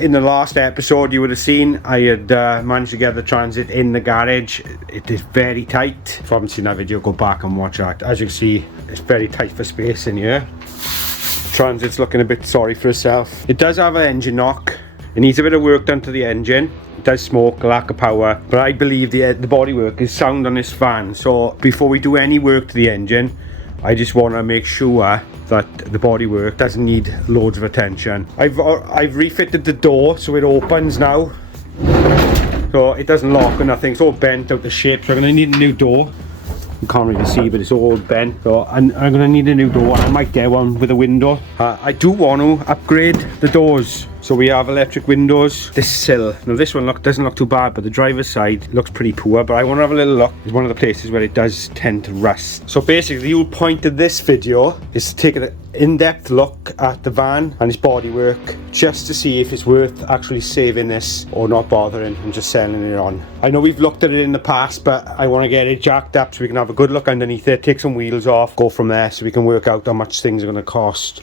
In the last episode you would have seen I had managed to get the transit in the garage. It is very tight. If you haven't seen that video, go back and watch that. As you can see, it's very tight for space in here. The transit's looking a bit sorry for itself. It does have an engine knock. It needs a bit of work done to the engine. It does smoke, lack of power, but I believe the bodywork is sound on this van. So before we do any work to the engine, I just want to make sure that the bodywork doesn't need loads of attention. I've refitted the door so it opens now, so it doesn't lock or nothing. It's all bent out of shape, so I'm going to need a new door. You can't really see, but it's all bent, so I'm going to need a new door. I might get one with a window. I do want to upgrade the doors, so we have electric windows. This sill, now this one doesn't look too bad, but the driver's side looks pretty poor, but I want to have a little look. It's one of the places where it does tend to rust. So basically the whole point of this video is to take an in-depth look at the van and its bodywork, just to see if it's worth actually saving this or not bothering and just selling it on. I know we've looked at it in the past, but I want to get it jacked up so we can have a good look underneath it, take some wheels off, go from there, so we can work out how much things are going to cost.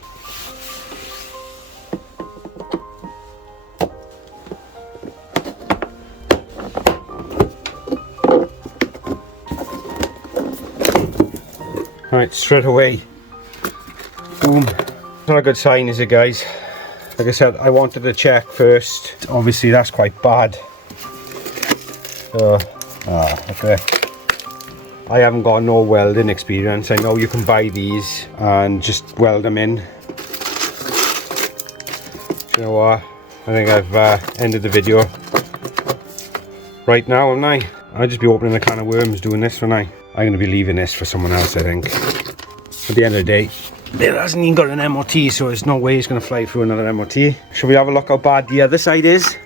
Alright, straight away, boom. Not a good sign, is it, guys? Like I said, I wanted to check first. Obviously that's quite bad. So, okay. I haven't got no welding experience. I know you can buy these and just weld them in. You know what? I think I've ended the video right now, haven't I? I'll just be opening a can of worms doing this, won't I? I'm going to be leaving this for someone else, I think. At the end of the day, it hasn't even got an MOT, so there's no way it's going to fly through another MOT. Should we have a look how bad the other side is?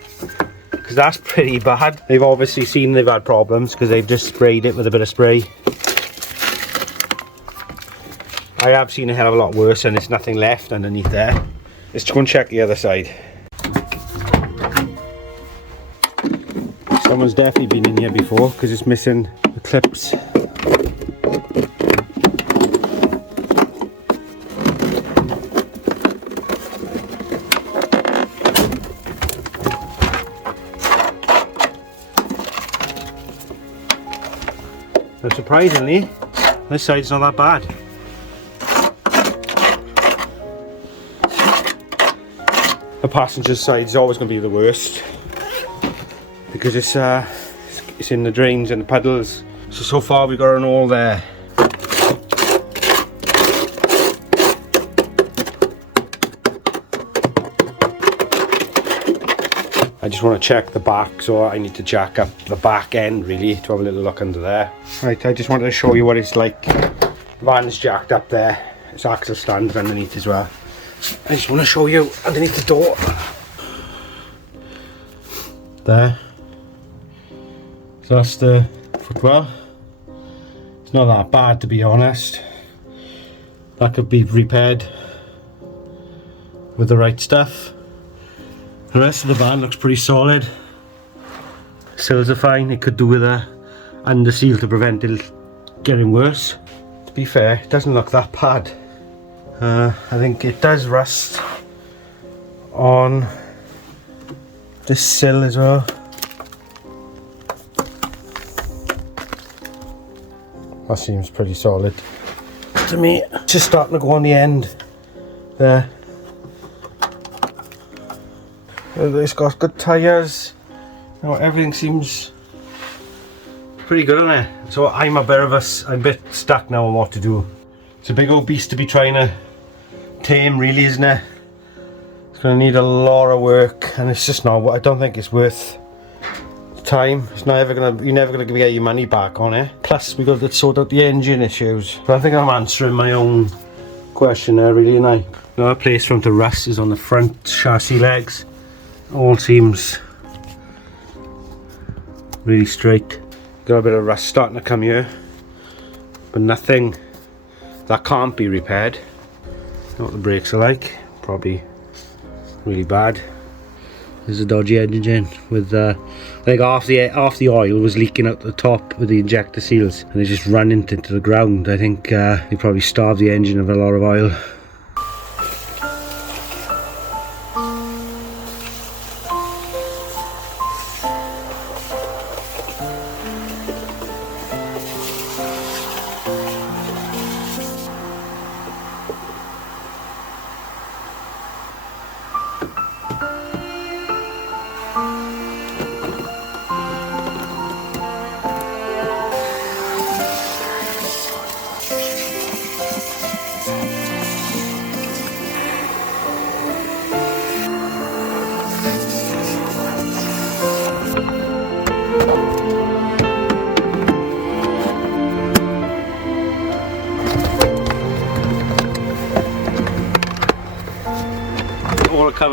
Because that's pretty bad. They've obviously seen they've had problems because they've just sprayed it with a bit of spray. I have seen a hell of a lot worse, and there's nothing left underneath there. Let's go and check the other side. Someone's definitely been in here before because it's missing the clips. So surprisingly, this side's not that bad. The passenger side is always going to be the worst because it's in the drains and the puddles. So far we've got an all there. I just want to check the back, so I need to jack up the back end really to have a little look under there. Right, I just wanted to show you what it's like. The van's jacked up there. It's axle stands underneath as well. I just want to show you underneath the door. There. So that's the footwell. It's not that bad, to be honest. That could be repaired with the right stuff. The rest of the van looks pretty solid. Sills are fine. It could do with a under seal to prevent it getting worse. To be fair, it doesn't look that bad. I think it does rust on this sill as well. That seems pretty solid to me. Just starting to go on the end there. It's got good tyres. You know, everything seems pretty good on it. So I'm a bit stuck now on what to do. It's a big old beast to be trying to tame, really, isn't it? It's going to need a lot of work, and it's just not. I don't think it's worth the time. It's not ever going to. You're never going to get your money back on it. Plus, we got to sort out the engine issues. But I think I'm answering my own question there, really, and I. Another place for them to rust is on the front chassis legs. All seems really straight. Got a bit of rust starting to come here, but nothing that can't be repaired. You know what the brakes are like? Probably really bad. There's a dodgy engine with I think half the oil was leaking out the top with the injector seals, and it just ran into the ground. I think they probably starved the engine of a lot of oil.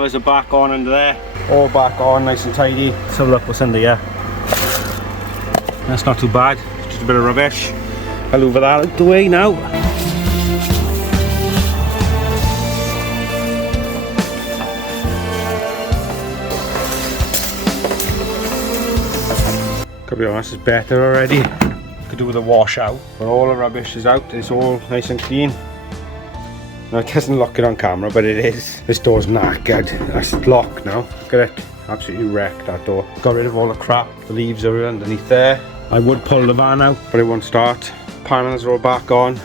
drawers are back on under there. All back on, nice and tidy. Let's have a look what's under here. That's not too bad, just a bit of rubbish. I'll move that out the way now. To be honest, it's better already. Could do with a wash out, but all the rubbish is out. It's all nice and clean. Now it doesn't look it on camera, but it is. This door's knackered. That's locked now. Look at it. Absolutely wrecked, that door. Got rid of all the crap. The leaves are underneath there. I would pull the van out, but it won't start. Panels are all back on.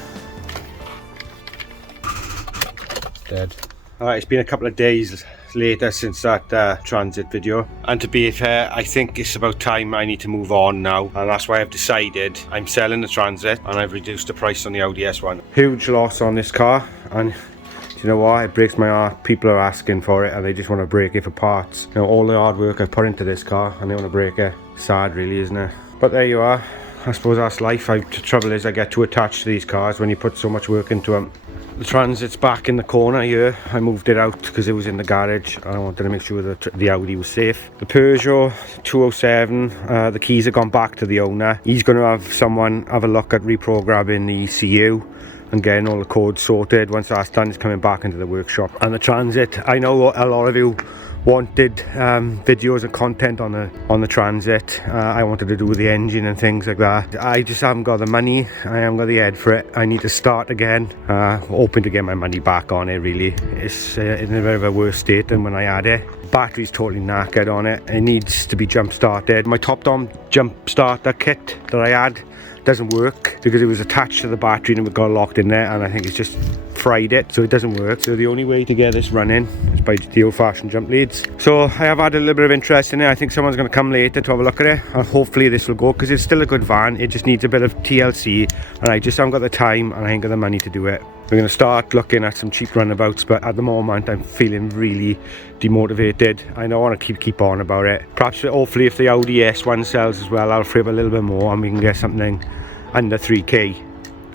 It's dead. Alright, it's been a couple of days later since that transit video, and to be fair, I think it's about time I need to move on now, and that's why I've decided I'm selling the transit and I've reduced the price on the Audi S1. Huge loss on this car, and do you know what, it breaks my heart. People are asking for it and they just want to break it for parts. You know, all the hard work I've put into this car and they want to break it. Sad really, isn't it? But there you are. I suppose that's life. The trouble is I get too attached to these cars when you put so much work into them. The transit's back in the corner here. I moved it out because it was in the garage and I wanted to make sure that the Audi was safe. The Peugeot 207, the keys have gone back to the owner. He's going to have someone have a look at reprogramming the ECU and getting all the codes sorted. Once that's done, it's coming back into the workshop. And the transit, I know a lot of you wanted videos and content on the transit. I wanted to do with the engine and things like that. I just haven't got the money. I haven't got the head for it. I need to start again. Hoping to get my money back on it really. It's in a bit of a worse state than when I had it. Battery's totally knackered on it. It needs to be jump started. My top dom jump starter kit that I had doesn't work because it was attached to the battery and it got locked in there, and I think it's just fried it, so it doesn't work. So the only way to get this running is by the old-fashioned jump leads. So I have had a little bit of interest in it. I think someone's going to come later to have a look at it, and hopefully this will go, because it's still a good van. It just needs a bit of TLC, and I just haven't got the time and I ain't got the money to do it. We're going to start looking at some cheap runabouts, but at the moment I'm feeling really demotivated. I know I want to keep on about it. Perhaps, hopefully, if the Audi S1 sells as well, I'll free up a little bit more and we can get something under 3k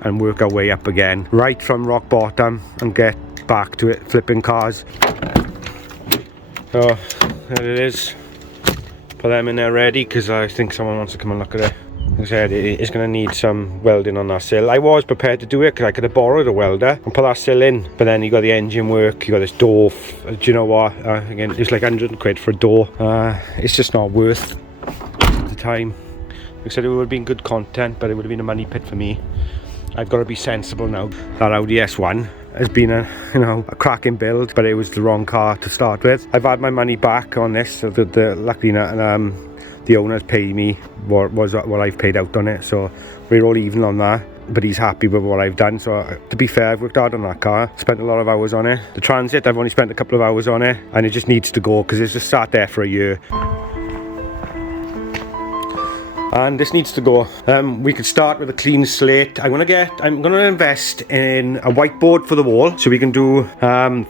and work our way up again, right from rock bottom, and get back to it, flipping cars. So there it is. Put them in there ready because I think someone wants to come and look at it. Like I said, it's going to need some welding on that sill. I was prepared to do it because I could have borrowed a welder and put that sill in, but then you got the engine work, you got this door. Do you know what? Again, it's like 100 quid for a door. It's just not worth the time. Like I said, it would have been good content, but it would have been a money pit for me. I've got to be sensible now. That Audi S1 has been a cracking build, but it was the wrong car to start with. I've had my money back on this, so luckily the owner's paid me what I've paid out on it, so we're all even on that. But he's happy with what I've done. So to be fair, I've worked hard on that car, spent a lot of hours on it. The transit, I've only spent a couple of hours on it, and it just needs to go because it's just sat there for a year. And this needs to go. We could start with a clean slate. I'm gonna invest in a whiteboard for the wall so we can do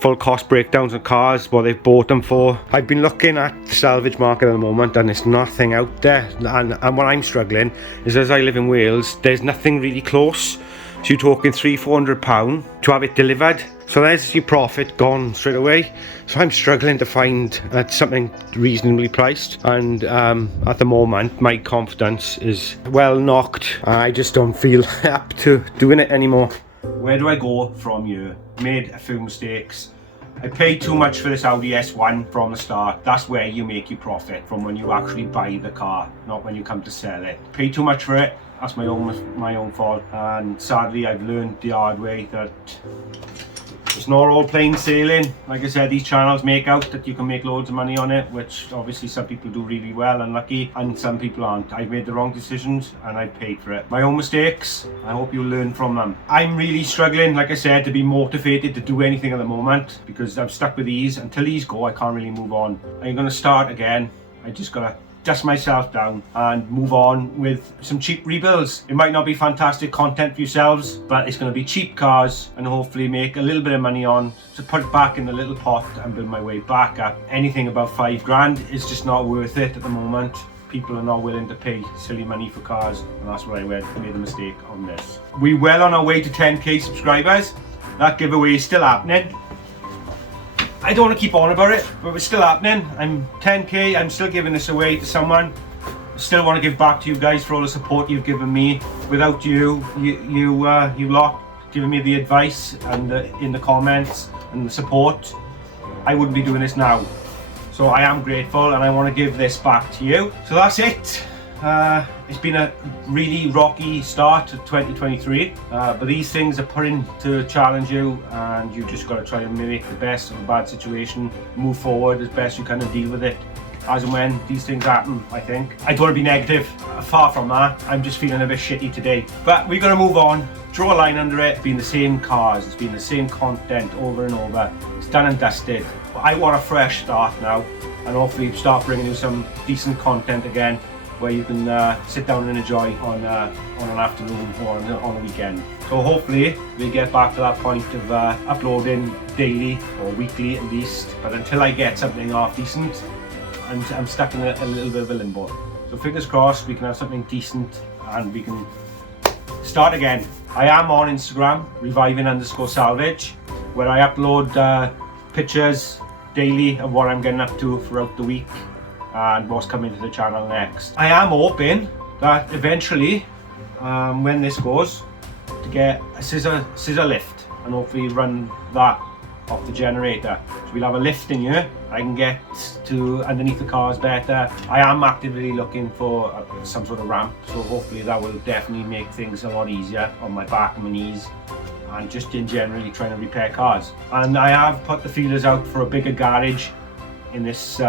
full cost breakdowns of cars, what they've bought them for. I've been looking at the salvage market at the moment and there's nothing out there, and what I'm struggling is, as I live in Wales, there's nothing really close. So you're talking £300-400 to have it delivered. So there's your profit gone straight away. So I'm struggling to find something reasonably priced, and at the moment my confidence is well knocked. I just don't feel up to doing it anymore. Where do I go from here? Made a few mistakes. I paid too much for this Audi S1 from the start. That's where you make your profit, from when you actually buy the car, not when you come to sell it. Paid too much for it. That's my own fault, and sadly I've learned the hard way that it's not all plain sailing. Like I said, these channels make out that you can make loads of money on it, which obviously some people do really well and lucky, and some people aren't. I've made the wrong decisions and I paid for it. My own mistakes, I hope you learn from them. I'm really struggling, like I said, to be motivated to do anything at the moment because I'm stuck with these. Until these go, I can't really move on. I'm gonna start again. I just gotta dust myself down and move on with some cheap rebuilds. It might not be fantastic content for yourselves, but it's going to be cheap cars and hopefully make a little bit of money on to put it back in the little pot and build my way back up. Anything above £5,000 is just not worth it at the moment. People are not willing to pay silly money for cars, and that's where I made a mistake on this. We're well on our way to 10k subscribers. That giveaway is still happening. I don't want to keep on about it, but it's still happening. I'm 10k, I'm still giving this away to someone. I still want to give back to you guys for all the support you've given me. Without you lot giving me the advice and in the comments and the support, I wouldn't be doing this now. So I am grateful and I want to give this back to you. So that's it. It's been a really rocky start to 2023, but these things are put in to challenge you, and you've just got to try and make the best of a bad situation, move forward as best you can and deal with it as and when these things happen. I think I don't want to be negative, far from that. I'm just feeling a bit shitty today, but we're going to move on, draw a line under it. It's been the same cars, it's been the same content over and over. It's done and dusted. I want a fresh start now, and hopefully start bringing you some decent content again, where you can sit down and enjoy on an afternoon or on a weekend. So hopefully we get back to that point of uploading daily or weekly at least. But until I get something half decent, I'm stuck in a little bit of a limbo. So fingers crossed we can have something decent and we can start again. I am on Instagram, Reviving_Salvage, where I upload pictures daily of what I'm getting up to throughout the week and what's coming to the channel next. I am hoping that eventually, when this goes, to get a scissor lift and hopefully run that off the generator. So we'll have a lift in here. I can get to underneath the cars better. I am actively looking for some sort of ramp, so hopefully that will definitely make things a lot easier on my back and my knees, and just in generally trying to repair cars. And I have put the feelers out for a bigger garage in this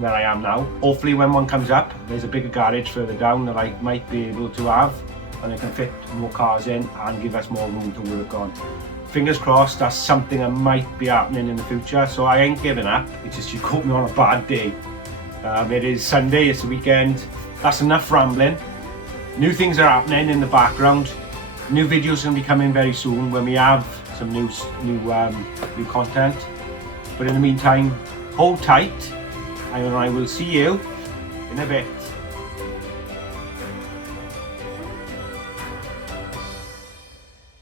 where I am now. Hopefully when one comes up, there's a bigger garage further down that I might be able to have, and it can fit more cars in and give us more room to work on. Fingers crossed that's something that might be happening in the future, so I ain't giving up. It's just you caught me on a bad day. It is Sunday, it's the weekend. That's enough rambling. New things are happening in the background. New videos are going to be coming very soon when we have some new content. But in the meantime, hold tight, and I will see you in a bit.